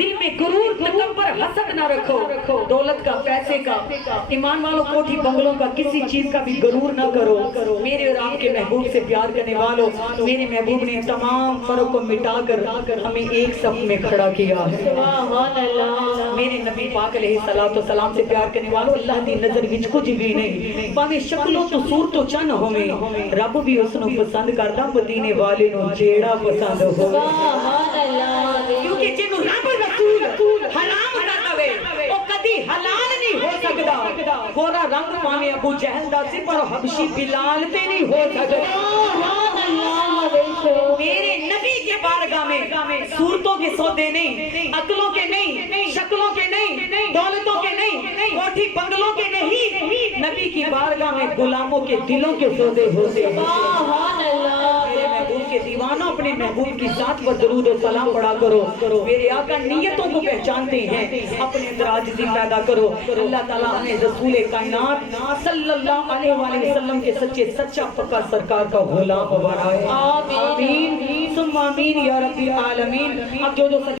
دل میں غرور تکبر حسد نہ رکھو، دولت کا پیسے کا ایمان والوں کوٹھی بنگلوں کا کسی چیز کا بھی غرور نہ کرو۔ میرے اور آپ کے محبوب سے پیار کرنے والوں، میرے محبوب نے تمام فرق کو مٹا کر ہمیں ایک صف میں کھڑا کیا ہے۔ میرے نبی پاک علیہ السلام سے پیار کرنے والوں، اللہ دی نظر وچ کچھ بھی نہیں، پاویں شکلوں تو صورتوں چن ہوویں، رب بھی اس نو پسند کردا مدینے والے نو جیڑا پسند ہووے۔ کیونکہ جنوں رب رسول حرام کر دے او کدی حلال نہیں ہو سکدا۔ گورا رنگ پاویں ابو جہل دا سی پر حبشی بلال تے نہیں ہو سکدا۔ میرے نبی کے بارگاہ میں صورتوں کے سودے نہیں، عقلوں کے نہیں، شکلوں کے نہیں، دولتوں کے نہیں، کوٹھی بنگلوں کے نہیں، نبی کی بارگاہ میں غلاموں کے دلوں کے سودے ہوتے ہیں۔ میرے محبوب کے دیوانوں، اپنے محبوب کی ذات پر درود و سلام پڑھا کرو۔ میرے آقا نیتوں کو پہچانتے ہیں، اپنے اندر عاجزی پیدا کرو۔ اللہ تعالیٰ ہمیں رسول کائنات صلی اللہ علیہ وآلہ وسلم کے سچے سچا پکا سرکار کا غلام بنائے۔ آمین ثم آمین یا رب العالمین۔ اب جو